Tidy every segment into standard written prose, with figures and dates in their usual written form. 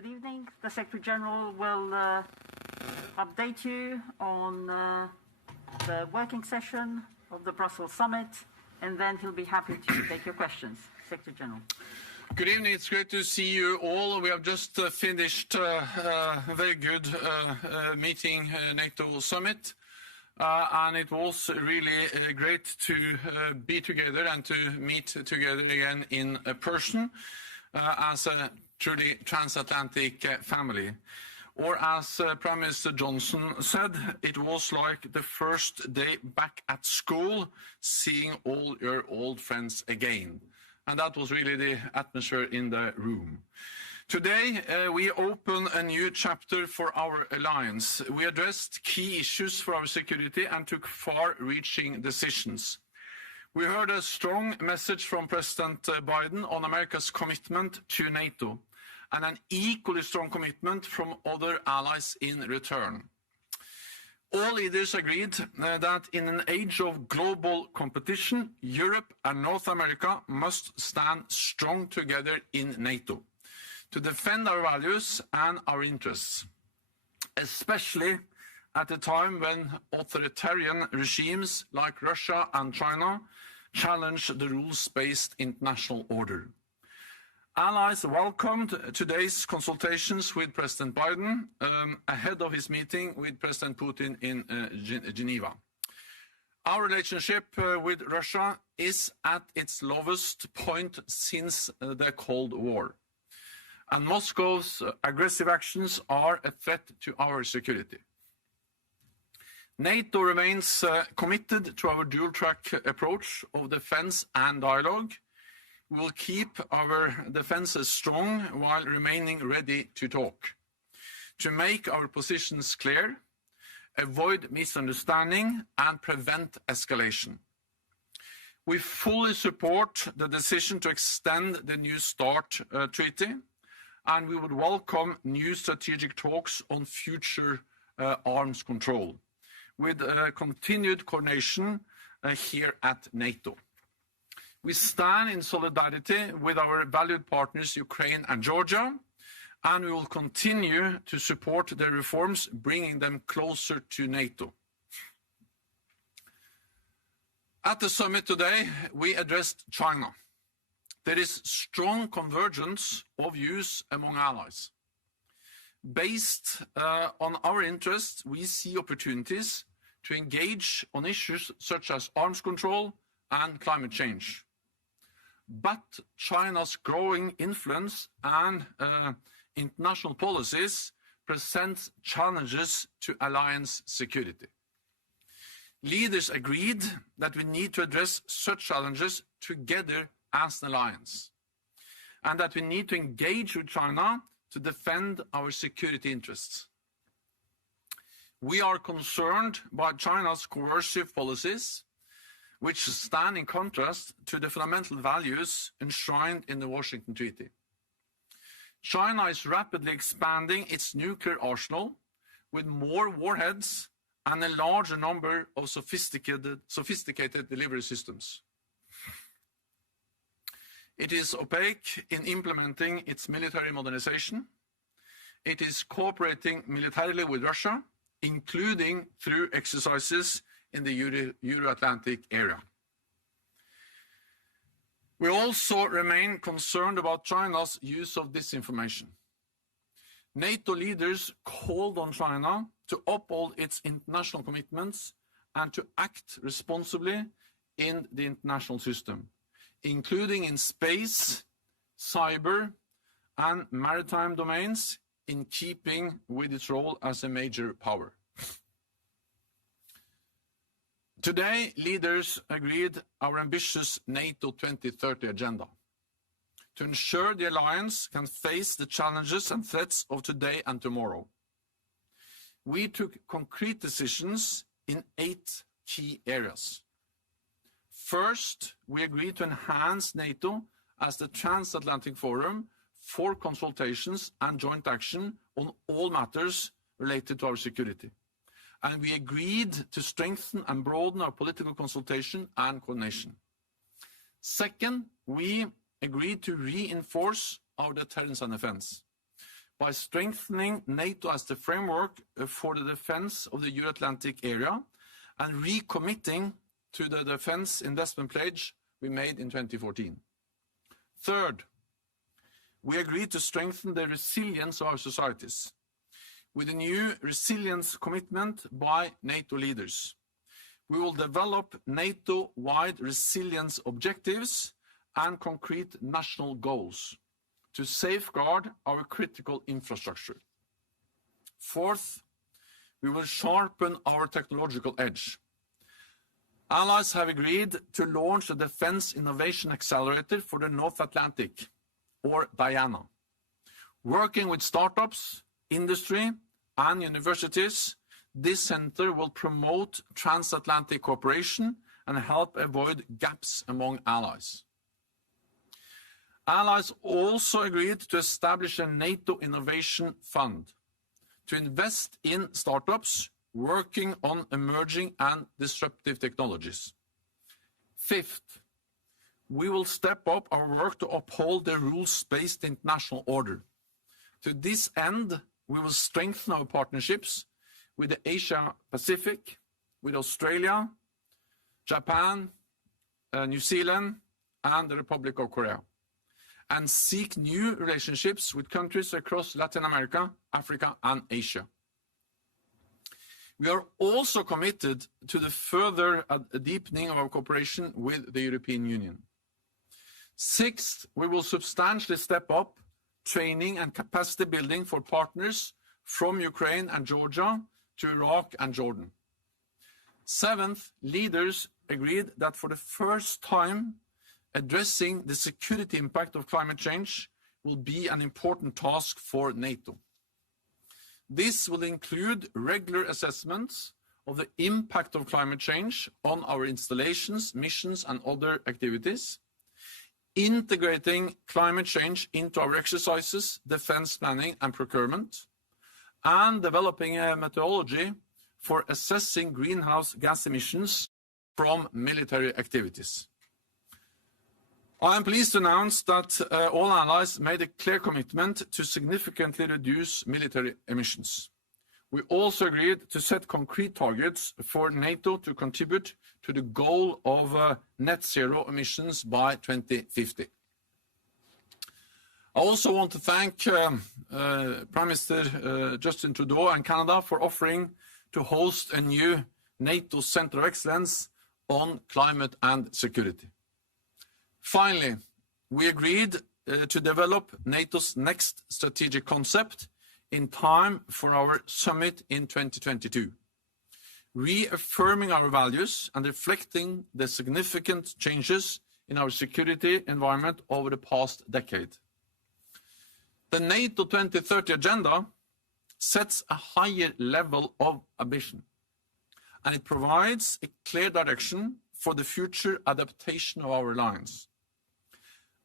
Good evening. The Secretary General will update you on the working session of the Brussels Summit, and then he'll be happy to take your questions. Secretary General. Good evening. It's great to see you all. We have just finished a very good meeting, NATO summit, and it was really great to be together and to meet together again in person as a truly transatlantic family. Or as Prime Minister Johnson said, it was like the first day back at school, seeing all your old friends again. And that was really the atmosphere in the room. Today, we open a new chapter for our alliance. We addressed key issues for our security and took far-reaching decisions. We heard a strong message from President Biden on America's commitment to NATO, and an equally strong commitment from other allies in return. All leaders agreed that in an age of global competition, Europe and North America must stand strong together in NATO to defend our values and our interests, especially at a time when authoritarian regimes like Russia and China challenge the rules-based international order. Allies welcomed today's consultations with President Biden ahead of his meeting with President Putin in Geneva. Our relationship with Russia is at its lowest point since the Cold War, and Moscow's aggressive actions are a threat to our security. NATO remains committed to our dual-track approach of defense and dialogue. We will keep our defenses strong while remaining ready to talk, to make our positions clear, avoid misunderstanding, and prevent escalation. We fully support the decision to extend the New START treaty, and we would welcome new strategic talks on future arms control, with continued coordination here at NATO. We stand in solidarity with our valued partners, Ukraine and Georgia, and we will continue to support their reforms, bringing them closer to NATO. At the summit today, we addressed China. There is strong convergence of views among allies. Based on our interests, we see opportunities to engage on issues such as arms control and climate change. But China's growing influence and international policies present challenges to alliance security. Leaders agreed that we need to address such challenges together as an alliance, and that we need to engage with China to defend our security interests. We are concerned by China's coercive policies, which stand in contrast to the fundamental values enshrined in the Washington Treaty. China is rapidly expanding its nuclear arsenal with more warheads and a larger number of sophisticated delivery systems. It is opaque in implementing its military modernization. It is cooperating militarily with Russia, including through exercises in the Euro-Atlantic area. We also remain concerned about China's use of disinformation. NATO leaders called on China to uphold its international commitments and to act responsibly in the international system, including in space, cyber, and maritime domains, in keeping with its role as a major power. Today, leaders agreed our ambitious NATO 2030 agenda to ensure the alliance can face the challenges and threats of today and tomorrow. We took concrete decisions in 8 key areas. First, we agreed to enhance NATO as the transatlantic forum for consultations and joint action on all matters related to our security. And we agreed to strengthen and broaden our political consultation and coordination. Second, we agreed to reinforce our deterrence and defense by strengthening NATO as the framework for the defense of the Euro-Atlantic area and recommitting to the defense investment pledge we made in 2014. Third, we agreed to strengthen the resilience of our societies with a new resilience commitment by NATO leaders. We will develop NATO-wide resilience objectives and concrete national goals to safeguard our critical infrastructure. Fourth, we will sharpen our technological edge. Allies have agreed to launch a Defense Innovation Accelerator for the North Atlantic, or DIANA. Working with startups, industry, and universities, this center will promote transatlantic cooperation and help avoid gaps among allies. Allies also agreed to establish a NATO Innovation Fund to invest in startups working on emerging and disruptive technologies. Fifth, we will step up our work to uphold the rules-based international order. To this end, we will strengthen our partnerships with the Asia-Pacific, with Australia, Japan, New Zealand, and the Republic of Korea, and seek new relationships with countries across Latin America, Africa, and Asia. We are also committed to the further deepening of our cooperation with the European Union. Sixth, we will substantially step up training and capacity building for partners from Ukraine and Georgia to Iraq and Jordan. Seventh, leaders agreed that for the first time, addressing the security impact of climate change will be an important task for NATO. This will include regular assessments of the impact of climate change on our installations, missions, and other activities, integrating climate change into our exercises, defense planning, and procurement, and developing a methodology for assessing greenhouse gas emissions from military activities. I am pleased to announce that all allies made a clear commitment to significantly reduce military emissions. We also agreed to set concrete targets for NATO to contribute to the goal of net zero emissions by 2050. I also want to thank Prime Minister Justin Trudeau and Canada for offering to host a new NATO Centre of Excellence on climate and security. Finally, we agreed to develop NATO's next strategic concept in time for our summit in 2022, reaffirming our values and reflecting the significant changes in our security environment over the past decade. The NATO 2030 agenda sets a higher level of ambition, and it provides a clear direction for the future adaptation of our alliance.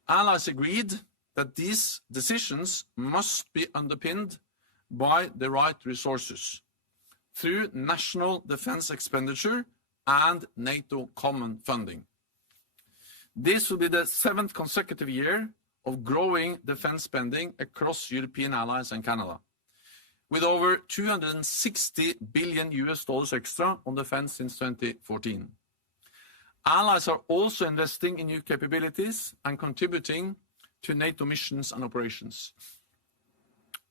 Allies agreed that these decisions must be underpinned by the right resources through national defense expenditure and NATO common funding. This will be the 7th consecutive year of growing defense spending across European allies and Canada, with over $260 billion extra on defense since 2014. Allies are also investing in new capabilities and contributing to NATO missions and operations.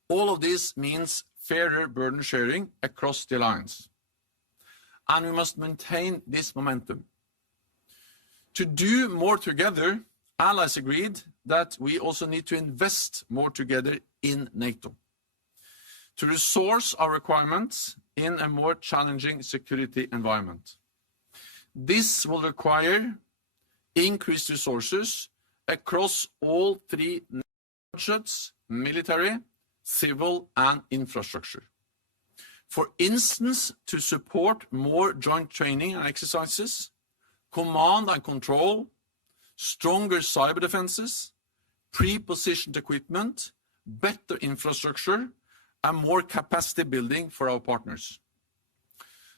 All of this means fairer burden sharing across the alliance, and we must maintain this momentum. To do more together, allies agreed that we also need to invest more together in NATO to resource our requirements in a more challenging security environment. This will require increased resources across all three budgets: military, civil, and infrastructure. For instance, to support more joint training and exercises, command and control, stronger cyber defenses, pre-positioned equipment, better infrastructure, and more capacity building for our partners.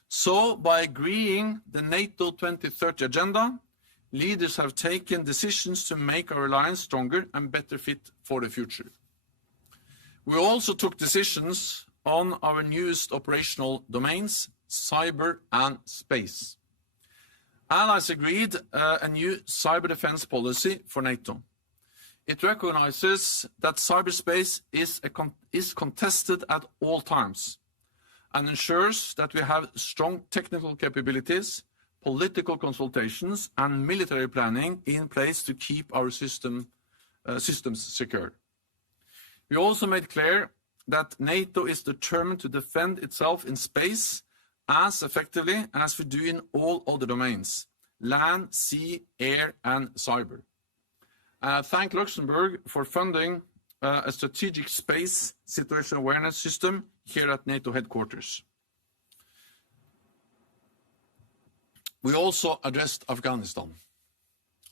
So, by agreeing the NATO 2030 agenda, leaders have taken decisions to make our alliance stronger and better fit for the future. We also took decisions on our newest operational domains, cyber and space. Allies agreed a new cyber defense policy for NATO. It recognizes that cyberspace is contested at all times and ensures that we have strong technical capabilities, political consultations, and military planning in place to keep our systems secure. We also made clear that NATO is determined to defend itself in space as effectively as we do in all other domains: land, sea, air, and cyber. Thank Luxembourg for funding a strategic space situation awareness system here at NATO headquarters. We also addressed Afghanistan.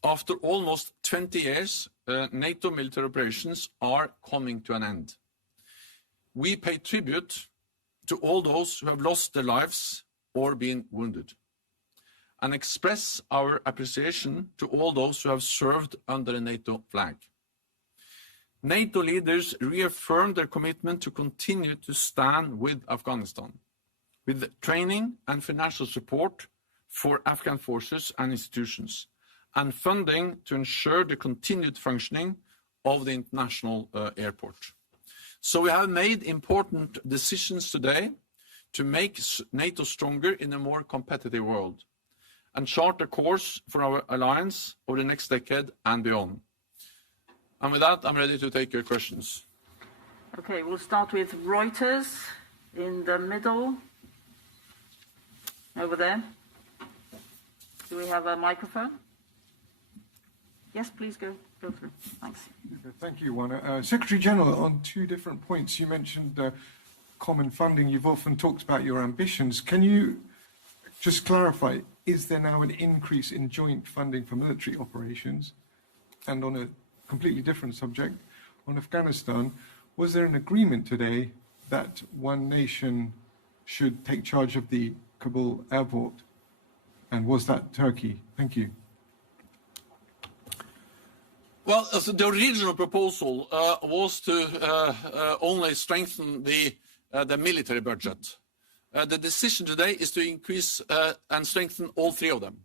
After almost 20 years, NATO military operations are coming to an end. We pay tribute to all those who have lost their lives or been wounded, and express our appreciation to all those who have served under a NATO flag. NATO leaders reaffirmed their commitment to continue to stand with Afghanistan, with training and financial support for Afghan forces and institutions, and funding to ensure the continued functioning of the international airport. So we have made important decisions today to make NATO stronger in a more competitive world and chart a course for our alliance over the next decade and beyond. And with that, I'm ready to take your questions. Okay, we'll start with Reuters in the middle, over there. Do we have a microphone? Yes, please go through. Thanks. Thank you, Juana. Secretary General, on two different points, you mentioned common funding. You've often talked about your ambitions. Can you just clarify, is there now an increase in joint funding for military operations? And on a completely different subject, on Afghanistan, was there an agreement today that one nation should take charge of the Kabul airport? And was that Turkey? Thank you. Well, so the original proposal was to only strengthen the military budget. The decision today is to increase and strengthen all three of them,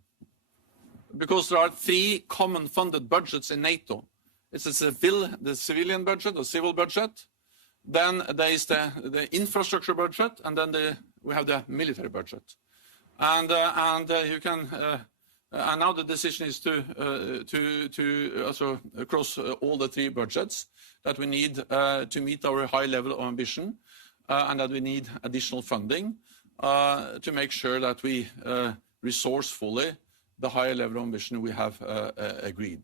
because there are three common funded budgets in NATO. It's the civilian budget, the civil budget, then there is the infrastructure budget, and then we have the military budget. And you can. And now the decision is to also across all the three budgets that we need to meet our high level of ambition, and that we need additional funding to make sure that we resource fully the higher level of ambition we have agreed.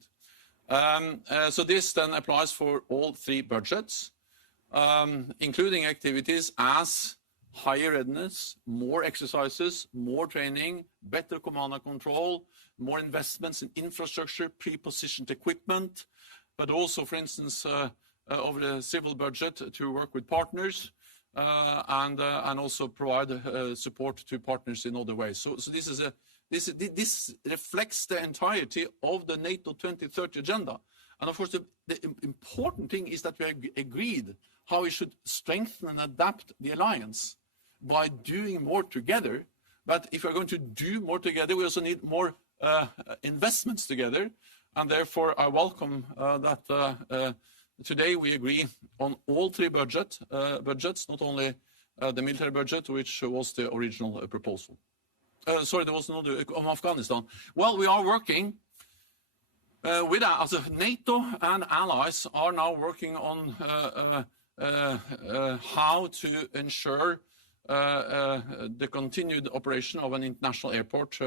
So this then applies for all three budgets, including activities as higher readiness, more exercises, more training, better command and control, more investments in infrastructure, pre-positioned equipment, but also, for instance, over the civil budget to work with partners and also provide support to partners in other ways. So this reflects the entirety of the NATO 2030 agenda. And of course, the important thing is that we agreed how we should strengthen and adapt the alliance by doing more together. But if we're going to do more together, we also need more investments together. And therefore, I welcome that today we agree on all three budgets, not only the military budget, which was the original proposal. Sorry, there was another on Afghanistan. Well, we are working with NATO and allies are now working on how to ensure the continued operation of an international airport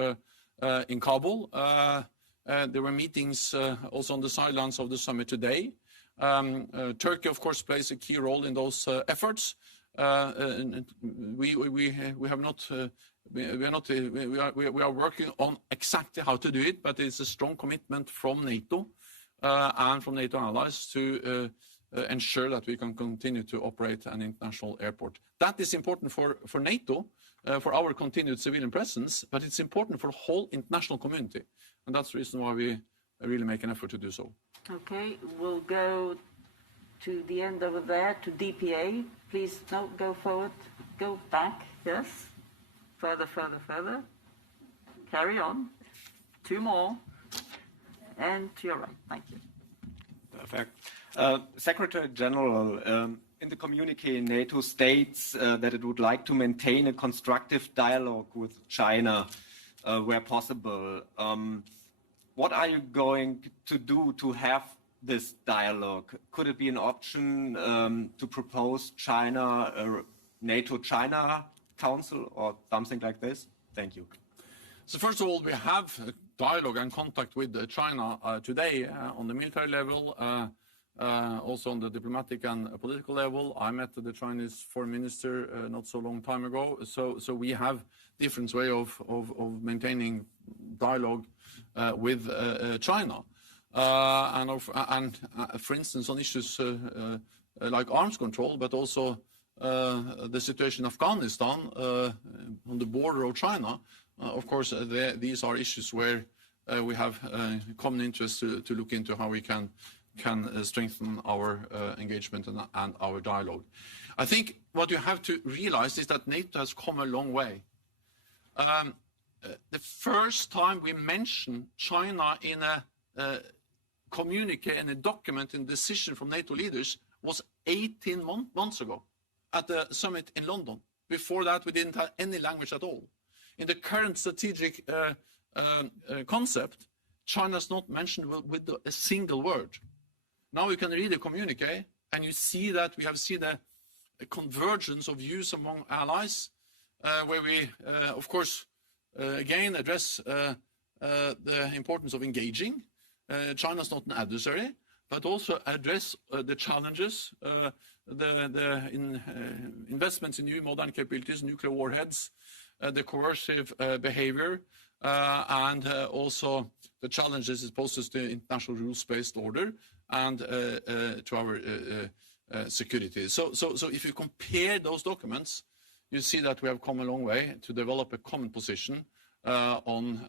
in Kabul. There were meetings also on the sidelines of the summit today. Turkey, of course, plays a key role in those efforts. We are working on exactly how to do it, but it's a strong commitment from NATO and from NATO allies to ensure that we can continue to operate an international airport. That is important for NATO, for our continued civilian presence, but it's important for the whole international community. And that's the reason why we really make an effort to do so. Okay, we'll go to the end over there, to DPA. Please, no, go forward, go back, yes. Further, further, further. Carry on. 2 more. And to your right, thank you. Perfect. Secretary General, in the communique, NATO states that it would like to maintain a constructive dialogue with China where possible. What are you going to do to have this dialogue? Could it be an option to propose China, a NATO-China Council or something like this? Thank you. So first of all, we have a dialogue and contact with China today on the military level, also on the diplomatic and political level. I met the Chinese foreign minister not so long time ago. So we have different way of maintaining dialogue with China. For instance, on issues like arms control, but also the situation in Afghanistan on the border of China. Of course, these are issues where we have common interest to look into how we can strengthen our engagement and our dialogue. I think what you have to realize is that NATO has come a long way. The first time we mentioned China in a communique and a document and decision from NATO leaders was 18 months ago at the summit in London. Before that, we didn't have any language at all. In the current strategic concept, China is not mentioned with a single word. Now you can read the communique and you see that we have seen a convergence of views among allies, where we, of course, again address the importance of engaging. China is not an adversary, but also address the challenges, the investments in new modern capabilities, nuclear warheads, the coercive behavior, and also the challenges it poses to international rules-based order and to our security. So if you compare those documents, you see that we have come a long way to develop a common position on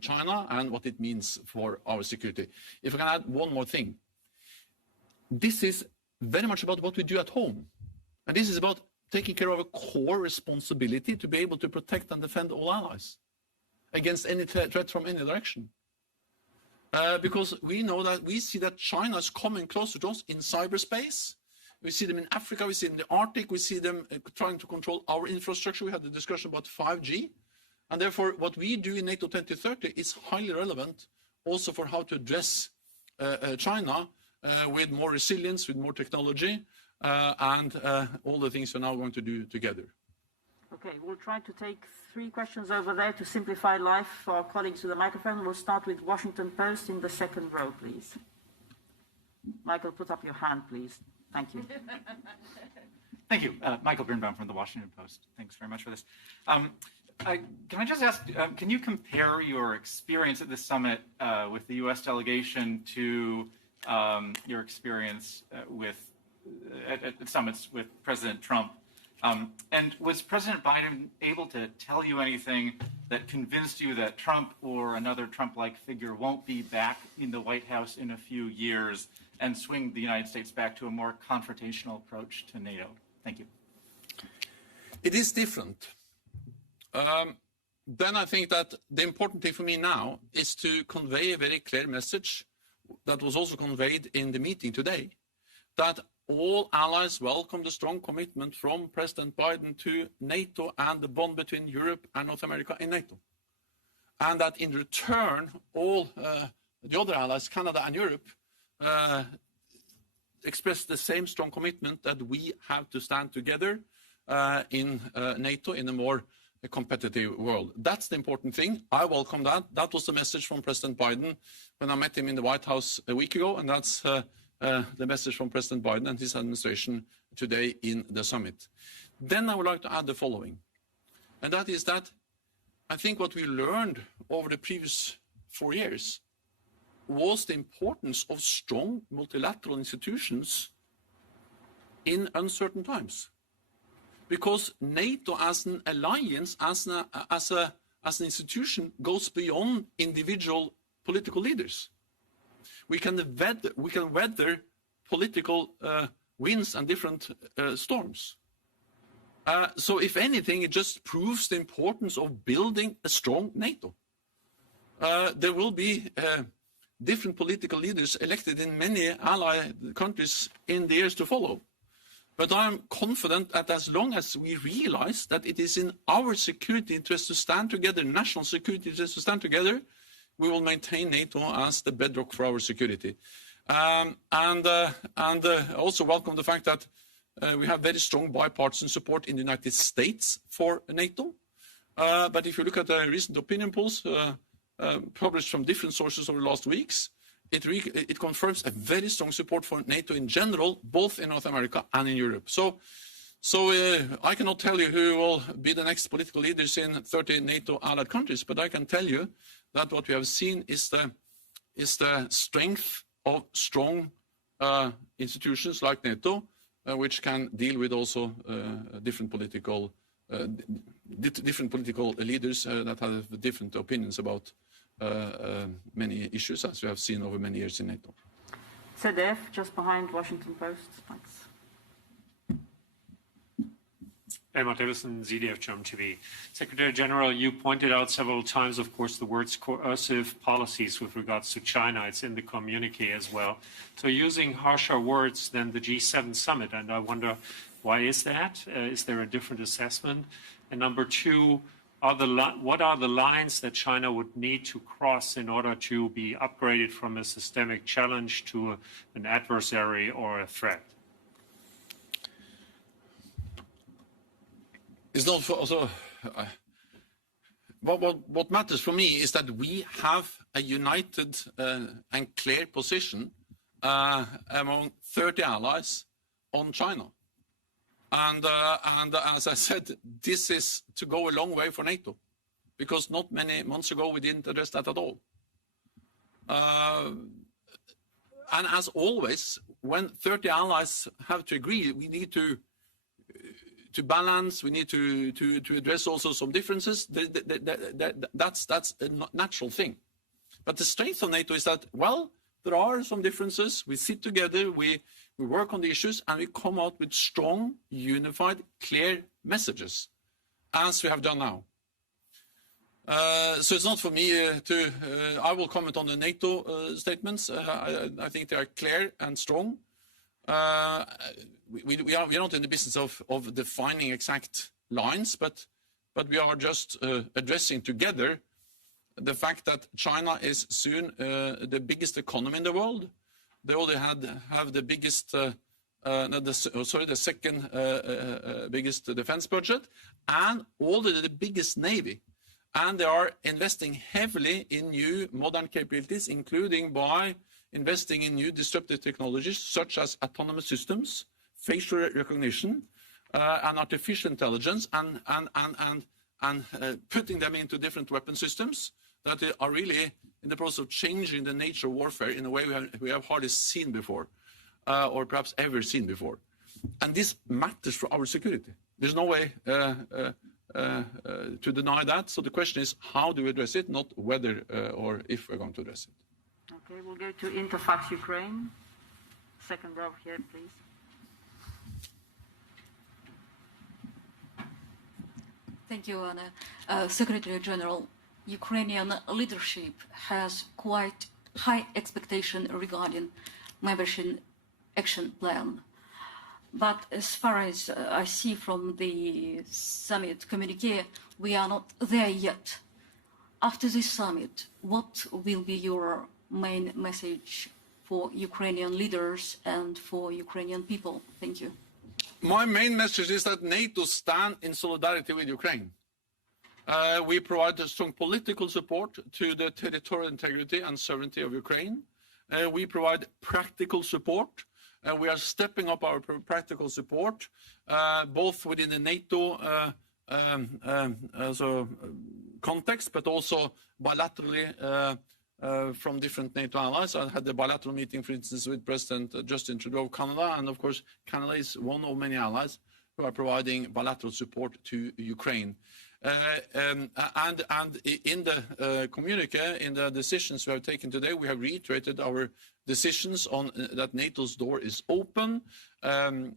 China and what it means for our security. If I can add one more thing, this is very much about what we do at home. And this is about taking care of a core responsibility to be able to protect and defend all allies against any threat from any direction. Because we know that we see that China is coming closer to us in cyberspace. We see them in Africa, we see them in the Arctic, we see them trying to control our infrastructure. We had the discussion about 5G. And therefore, what we do in NATO 2030 is highly relevant also for how to address China with more resilience, with more technology, and all the things we're now going to do together. Okay, we'll try to take 3 questions over there to simplify life for our colleagues with the microphone. We'll start with Washington Post in the 2nd row, please. Michael, put up your hand, please. Thank you. Thank you. Michael Birnbaum from the Washington Post. Thanks very much for this. Can I just ask, can you compare your experience at this summit with the U.S. delegation to your experience at summits with President Trump? And was President Biden able to tell you anything that convinced you that Trump or another Trump-like figure won't be back in the White House in a few years and swing the United States back to a more confrontational approach to NATO? Thank you. It is different. Then I think that the important thing for me now is to convey a very clear message that was also conveyed in the meeting today, that all allies welcome the strong commitment from President Biden to NATO and the bond between Europe and North America in NATO. And that in return, all the other allies, Canada and Europe, express the same strong commitment that we have to stand together in NATO in a more competitive world. That's the important thing. I welcome that. That was the message from President Biden when I met him in the White House a week ago, and that's the message from President Biden and his administration today in the summit. Then I would like to add the following, and that is that I think what we learned over the previous 4 years was the importance of strong multilateral institutions in uncertain times. Because NATO as an alliance, as an institution, goes beyond individual political leaders. We can weather political winds and different storms. So if anything, it just proves the importance of building a strong NATO. There will be different political leaders elected in many allied countries in the years to follow. But I'm confident that as long as we realize that it is in our security interest to stand together, national security interest to stand together, we will maintain NATO as the bedrock for our security. And also welcome the fact that we have very strong bipartisan support in the United States for NATO. But if you look at the recent opinion polls published from different sources over the last weeks, it confirms a very strong support for NATO in general, both in North America and in Europe. So I cannot tell you who will be the next political leaders in 30 NATO allied countries, but I can tell you that what we have seen is the strength of strong institutions like NATO, which can deal with also different political leaders that have different opinions about many issues, as we have seen over many years in NATO. ZDF, just behind Washington Post. Thanks. Mark Davison, ZDF German TV. Secretary General, you pointed out several times, of course, the words coercive policies with regards to China. It's in the communique as well. So using harsher words than the G7 summit, and I wonder, why is that? Is there a different assessment? And number two, what are the lines that China would need to cross in order to be upgraded from a systemic challenge to an adversary or a threat? It's not also. What matters for me is that we have a united and clear position among 30 allies on China. And as I said, this is to go a long way for NATO, because not many months ago we didn't address that at all. And as always, when 30 allies have to agree, we need to balance, we need to address also some differences. That's a natural thing. But the strength of NATO is that, well, there are some differences. We sit together, we work on the issues, and we come out with strong, unified, clear messages, as we have done now. So it's not for me I will comment on the NATO statements. I think they are clear and strong. We are not in the business of defining exact lines, but we are just addressing together the fact that China is soon the biggest economy in the world. They already have the biggest, the second biggest defense budget, and already the biggest navy. And they are investing heavily in new modern capabilities, including by investing in new disruptive technologies such as autonomous systems, facial recognition, and artificial intelligence, and putting them into different weapon systems that are really in the process of changing the nature of warfare in a way we have hardly seen before, or perhaps ever seen before. And this matters for our security. There's no way to deny that. So the question is, how do we address it, not whether or if we're going to address it. Okay, we'll go to Interfax Ukraine. Second row here, please. Thank you, Anna. Secretary General, Ukrainian leadership has quite high expectation regarding membership action plan. But as far as I see from the summit communique, we are not there yet. After this summit, what will be your main message for Ukrainian leaders and for Ukrainian people? Thank you. My main message is that NATO stands in solidarity with Ukraine. We provide a strong political support to the territorial integrity and sovereignty of Ukraine. We provide practical support. We are stepping up our practical support, both within the NATO context, but also bilaterally from different NATO allies. I had a bilateral meeting, for instance, with President Justin Trudeau of Canada, and of course, Canada is one of many allies who are providing bilateral support to Ukraine. And in the communique, in the decisions we have taken today, we have reiterated our decisions on that NATO's door is open, on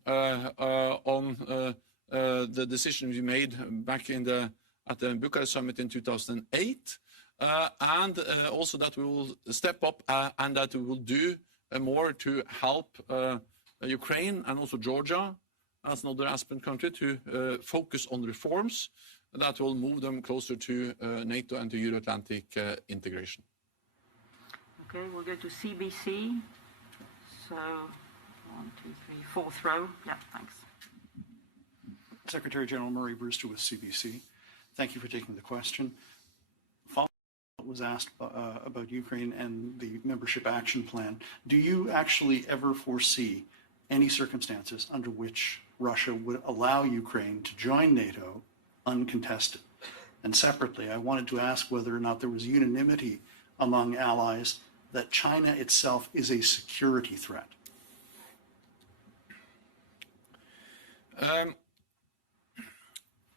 the decision we made back at the Bucharest summit in 2008, and also that we will step up and that we will do more to help Ukraine and also Georgia as another aspirant country to focus on reforms that will move them closer to NATO and to Euro-Atlantic integration. Okay, we'll go to CBC. So, 1, 2, 3, fourth row. Yeah, thanks. Secretary General Murray Brewster with CBC. Thank you for taking the question. Following what was asked about Ukraine and the membership action plan, do you actually ever foresee any circumstances under which Russia would allow Ukraine to join NATO uncontested? And separately, I wanted to ask whether or not there was unanimity among allies that China itself is a security threat.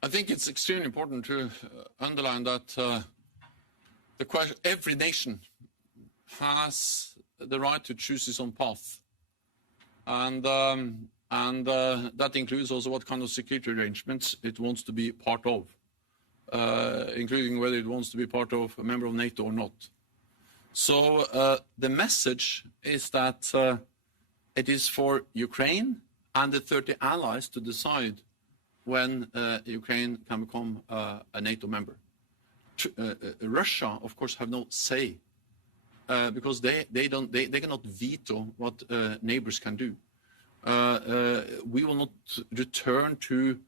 I think it's extremely important to underline that every nation has the right to choose its own path, and that includes also what kind of security arrangements it wants to be part of, including whether it wants to be part of a member of NATO or not. So the message is that it is for Ukraine and the 30 allies to decide when Ukraine can become a NATO member. Russia, of course, have no say because they cannot veto what neighbors can do. We will not return to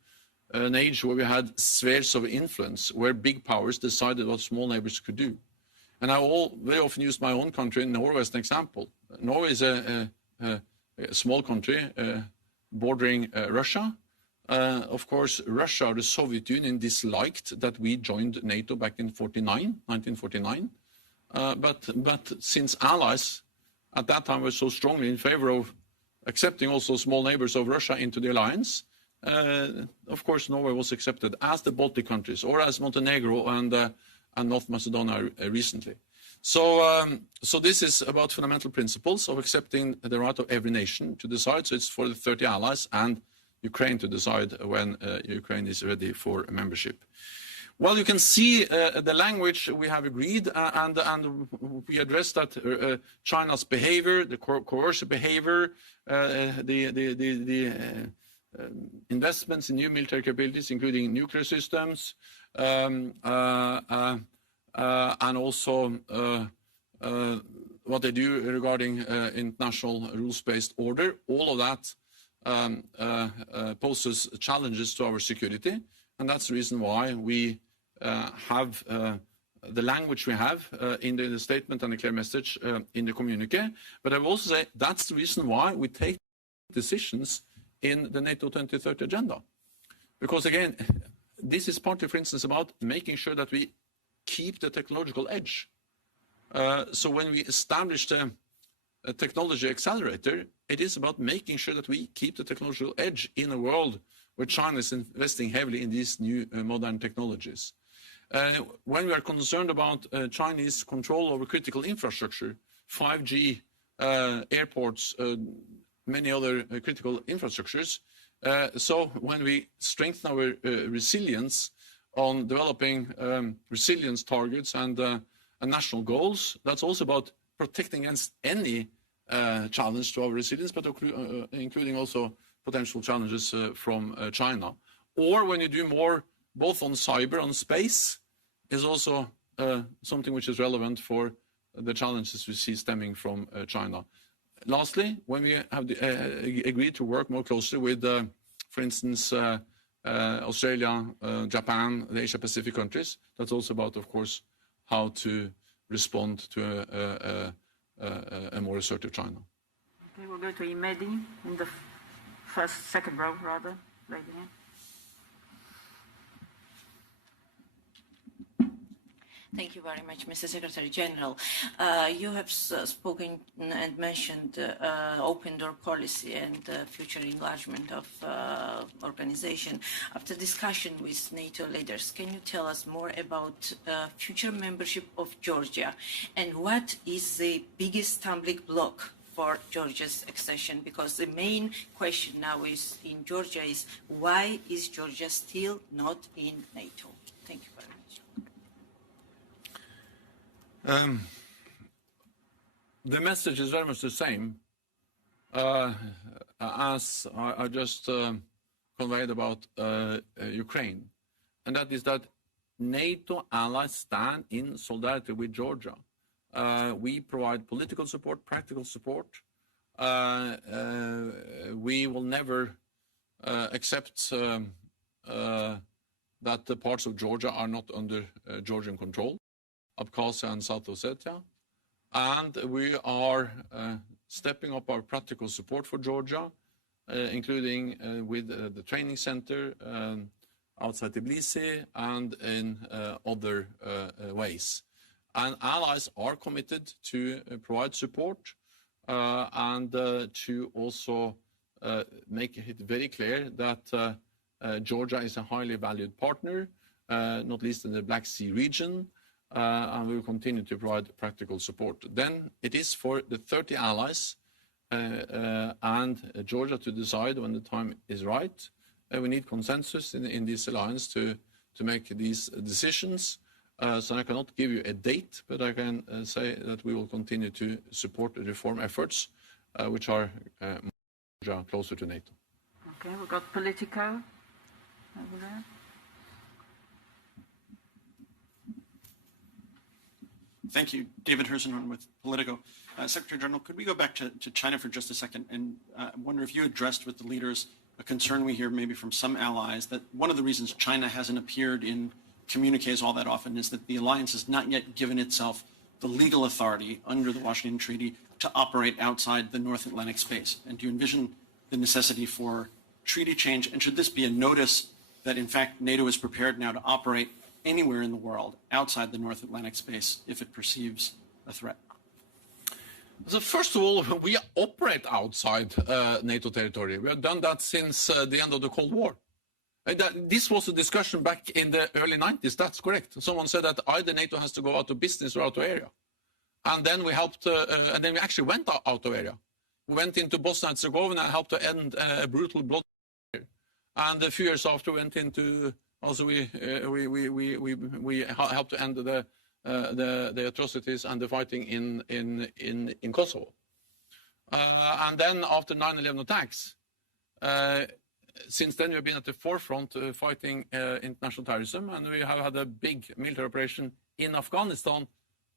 an age where we had spheres of influence, where big powers decided what small neighbors could do. And I very often use my own country, Norway, as an example. Norway is a small country bordering Russia. Of course, Russia or the Soviet Union disliked that we joined NATO back in 1949. But since allies at that time were so strongly in favor of accepting also small neighbors of Russia into the alliance, of course, Norway was accepted as the Baltic countries or as Montenegro and North Macedonia recently. So this is about fundamental principles of accepting the right of every nation to decide. So it's for the 30 allies and Ukraine to decide when Ukraine is ready for membership. Well, you can see the language we have agreed, and we addressed that China's behavior, the coercive behavior, the investments in new military capabilities, including nuclear systems, and also what they do regarding international rules-based order. All of that poses challenges to our security, and that's the reason why we have the language we have in the statement and the clear message in the communique. But I will also say that's the reason why we take decisions in the NATO 2030 agenda. Because again, this is partly, for instance, about making sure that we keep the technological edge. So when we establish the technology accelerator, it is about making sure that we keep the technological edge in a world where China is investing heavily in these new modern technologies. When we are concerned about Chinese control over critical infrastructure, 5G, airports, many other critical infrastructures, so when we strengthen our resilience on developing resilience targets and national goals, that's also about protecting against any challenge to our resilience, but including also potential challenges from China. Or when you do more both on cyber and space, is also something which is relevant for the challenges we see stemming from China. Lastly, when we have agreed to work more closely with, for instance, Australia, Japan, the Asia-Pacific countries, that's also about, of course, how to respond to a more assertive China. Okay, we'll go to Imedi in the second row, rather, lady here. Thank you very much, Mr. Secretary General. You have spoken and mentioned open door policy and future enlargement of organization. After discussion with NATO leaders, can you tell us more about future membership of Georgia and what is the biggest stumbling block for Georgia's accession? Because the main question now is in Georgia is why is Georgia still not in NATO? Thank you very much. The message is very much the same as I just conveyed about Ukraine, and that is that NATO allies stand in solidarity with Georgia. We provide political support, practical support. We will never accept that the parts of Georgia are not under Georgian control, Abkhazia and South Ossetia. And we are stepping up our practical support for Georgia, including with the training center outside Tbilisi and in other ways. And allies are committed to provide support and to also make it very clear that Georgia is a highly valued partner, not least in the Black Sea region, and we will continue to provide practical support. Then it is for the 30 allies and Georgia to decide when the time is right. We need consensus in this alliance to make these decisions. So I cannot give you a date, but I can say that we will continue to support the reform efforts, which are closer to NATO. Okay, we've got Politico over there. Thank you. David Herzenhorn with Politico. Secretary General, could we go back to China for just a second and wonder if you addressed with the leaders a concern we hear maybe from some allies that one of the reasons China hasn't appeared in communiques all that often is that the alliance has not yet given itself the legal authority under the Washington Treaty to operate outside the North Atlantic space. And do you envision the necessity for treaty change? And should this be a notice that, in fact, NATO is prepared now to operate anywhere in the world outside the North Atlantic space if it perceives a threat? So first of all, we operate outside NATO territory. We have done that since the end of the Cold War. This was a discussion back in the early 90s. That's correct. Someone said that either NATO has to go out of business or out of area. And then we helped, and then we actually went out of area. We went into Bosnia and Herzegovina and helped to end a brutal blood. And a few years after, we went into, also we helped to end the atrocities and the fighting in Kosovo. And then after 9/11 attacks, since then, we've been at the forefront fighting international terrorism, and we have had a big military operation in Afghanistan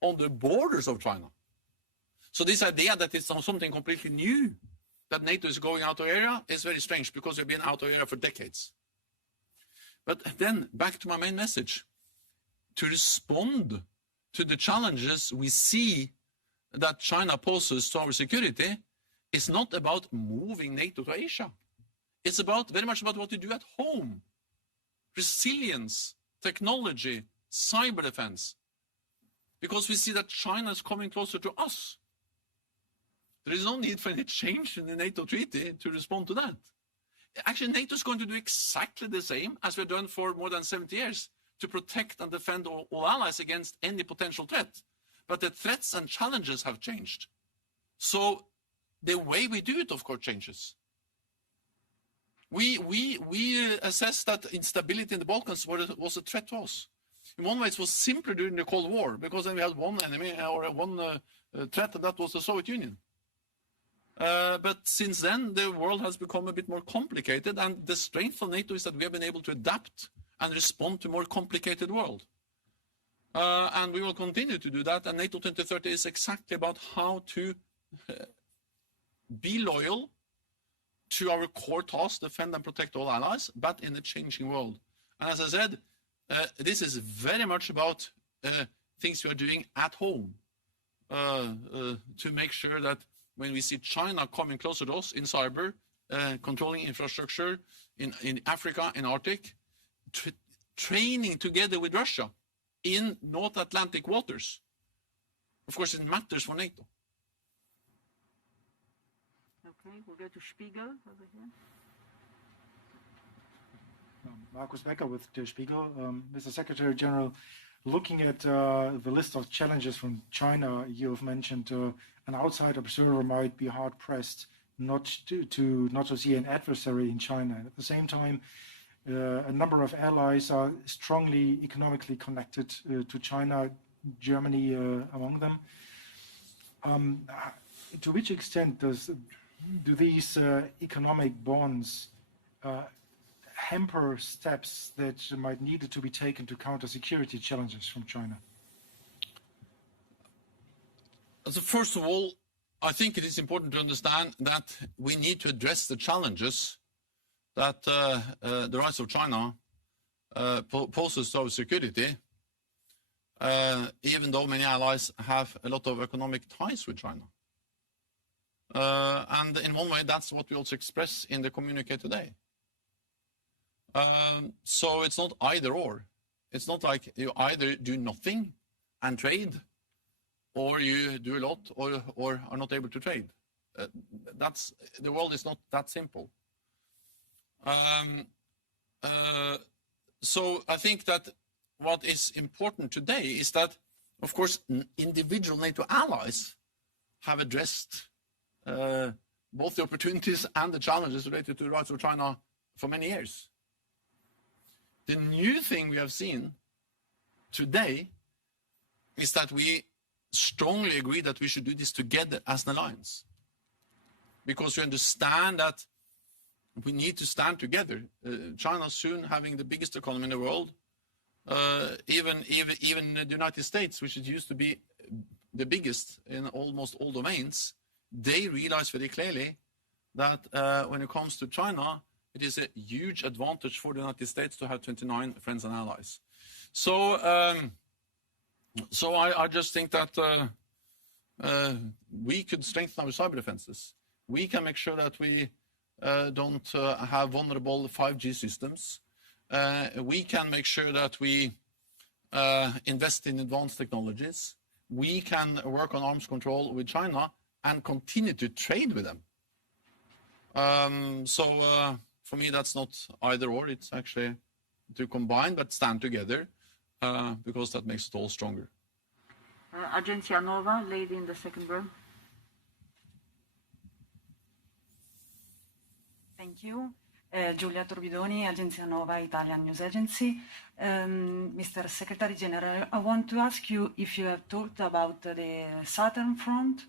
on the borders of China. So this idea that it's something completely new, that NATO is going out of area, is very strange because we've been out of area for decades. But then, back to my main message. To respond to the challenges we see that China poses to our security is not about moving NATO to Asia. It's very much about what you do at home. Resilience, technology, cyber defense. Because we see that China is coming closer to us. There is no need for any change in the NATO treaty to respond to that. Actually, NATO is going to do exactly the same as we've done for more than 70 years to protect and defend all allies against any potential threat. But the threats and challenges have changed. So the way we do it, of course, changes. We assess that instability in the Balkans was a threat to us. In one way, it was simpler during the Cold War, because then we had one enemy or one threat, and that was the Soviet Union. But since then, the world has become a bit more complicated, and the strength of NATO is that we have been able to adapt and respond to a more complicated world. And we will continue to do that, and NATO 2030 is exactly about how to be loyal to our core task, defend and protect all allies, but in a changing world. And as I said, this is very much about things we are doing at home to make sure that when we see China coming closer to us in cyber, controlling infrastructure in Africa, in Arctic, training together with Russia in North Atlantic waters. Of course, it matters for NATO. Okay, we'll go to Spiegel over here. Markus Becker with Der Spiegel. Mr. Secretary General, looking at the list of challenges from China, you have mentioned an outside observer might be hard-pressed not to see an adversary in China. At the same time, a number of allies are strongly economically connected to China, Germany among them. To which extent do these economic bonds hamper steps that might need to be taken to counter security challenges from China? So first of all, I think it is important to understand that we need to address the challenges that the rise of China poses to our security, even though many allies have a lot of economic ties with China. And in one way, that's what we also express in the communique today. So it's not either or. It's not like you either do nothing and trade, or you do a lot or are not able to trade. The world is not that simple. So I think that what is important today is that, of course, individual NATO allies have addressed both the opportunities and the challenges related to the rise of China for many years. The new thing we have seen today is that we strongly agree that we should do this together as an alliance, because we understand that we need to stand together. China soon having the biggest economy in the world. Even the United States, which used to be the biggest in almost all domains, they realize very clearly that when it comes to China, it is a huge advantage for the United States to have 29 friends and allies. So, I just think that we could strengthen our cyber defenses. We can make sure that we don't have vulnerable 5G systems. We can make sure that we invest in advanced technologies. We can work on arms control with China and continue to trade with them. For me, that's not either or. It's actually to combine but stand together, because that makes it all stronger. Agenzia Nova, lady in the second row. Thank you. Giulia Torbidoni, Agenzia Nova, Italian News Agency. Mr. Secretary General, I want to ask you if you have talked about the Southern Front,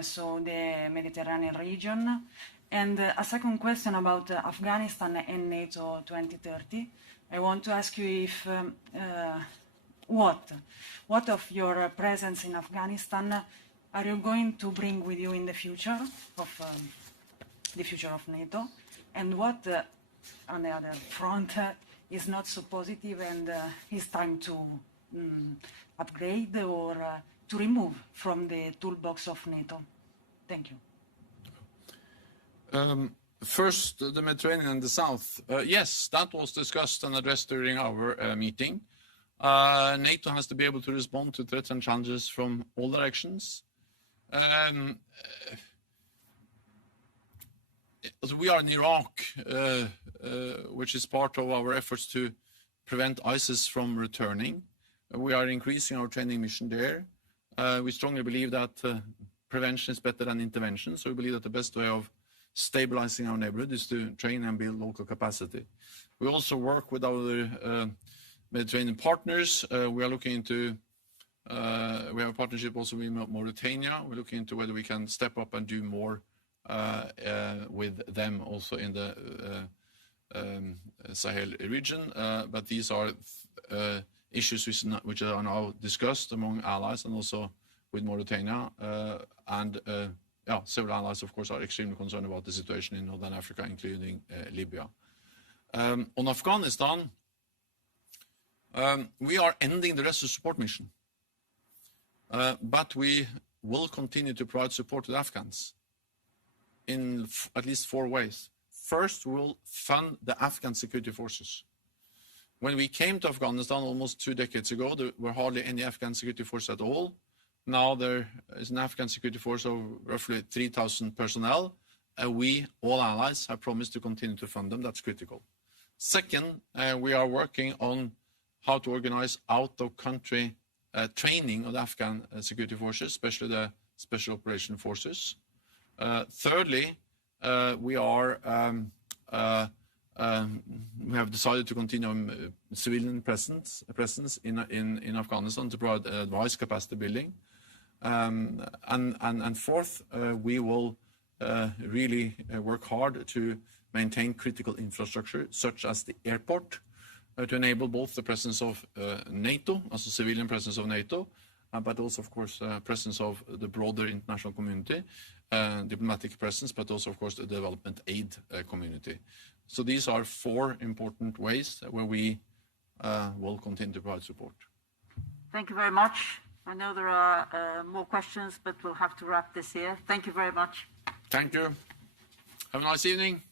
so the Mediterranean region. And a second question about Afghanistan and NATO 2030. I want to ask you if what of your presence in Afghanistan are you going to bring with you in the future of NATO, and what on the other front is not so positive and is time to upgrade or to remove from the toolbox of NATO? Thank you. First, the Mediterranean and the South. Yes, that was discussed and addressed during our meeting. NATO has to be able to respond to threats and challenges from all directions. We are in Iraq, which is part of our efforts to prevent ISIS from returning. We are increasing our training mission there. We strongly believe that prevention is better than intervention, so we believe that the best way of stabilizing our neighborhood is to train and build local capacity. We also work with our Mediterranean partners. We are looking into, we have a partnership also with Mauritania. We're looking into whether we can step up and do more with them also in the Sahel region. But these are issues which are now discussed among allies and also with Mauritania. Several allies, of course, are extremely concerned about the situation in Northern Africa, including Libya. On Afghanistan, we are ending the rest of support mission, but we will continue to provide support to the Afghans in at least 4 ways. First, we will fund the Afghan security forces. When we came to Afghanistan almost 2 decades ago, there were hardly any Afghan security force at all. Now there is an Afghan security force of roughly 3,000 personnel. We, all allies, have promised to continue to fund them. That's critical. Second, we are working on how to organize out-of-country training of the Afghan security forces, especially the special operation forces. Thirdly, we have decided to continue civilian presence in Afghanistan to provide advice, capacity building. And fourth, we will really work hard to maintain critical infrastructure, such as the airport, to enable both the presence of NATO, as a civilian presence of NATO, but also, of course, presence of the broader international community, diplomatic presence, but also, of course, the development aid community. So these are 4 important ways where we will continue to provide support. Thank you very much. I know there are more questions, but we'll have to wrap this here. Thank you very much. Thank you. Have a nice evening.